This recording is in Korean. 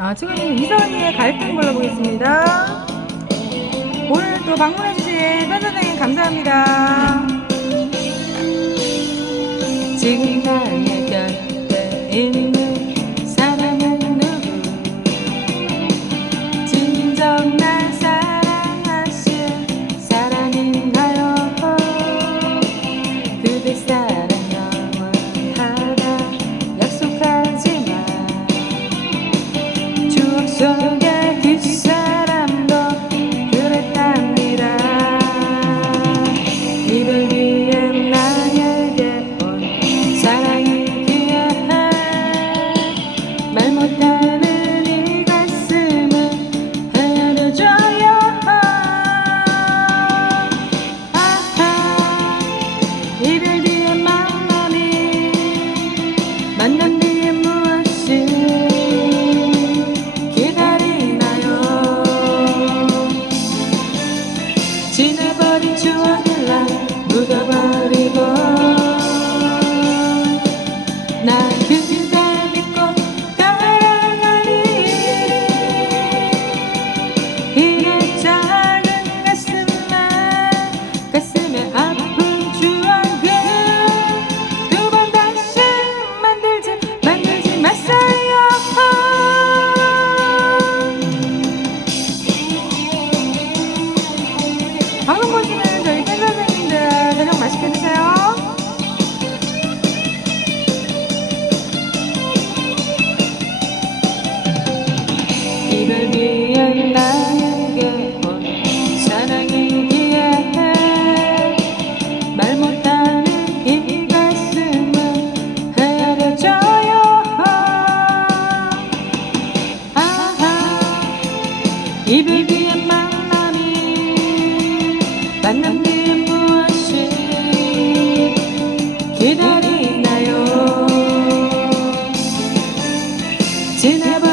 아, 지금 이선희의 갈등 골라보겠습니다. 오늘 또 방문해주신 팬 선생님 감사합니다. sun. 설거지는 저희 팬 선생님들 저녁 맛있게 드세요. 이별 뒤엔 나에게 온 사랑이기에 말 못하는 이 가슴은 헤아려져요. 아하. 이별 뒤엔 나 만난 게 무엇이 기다리나요 지나봐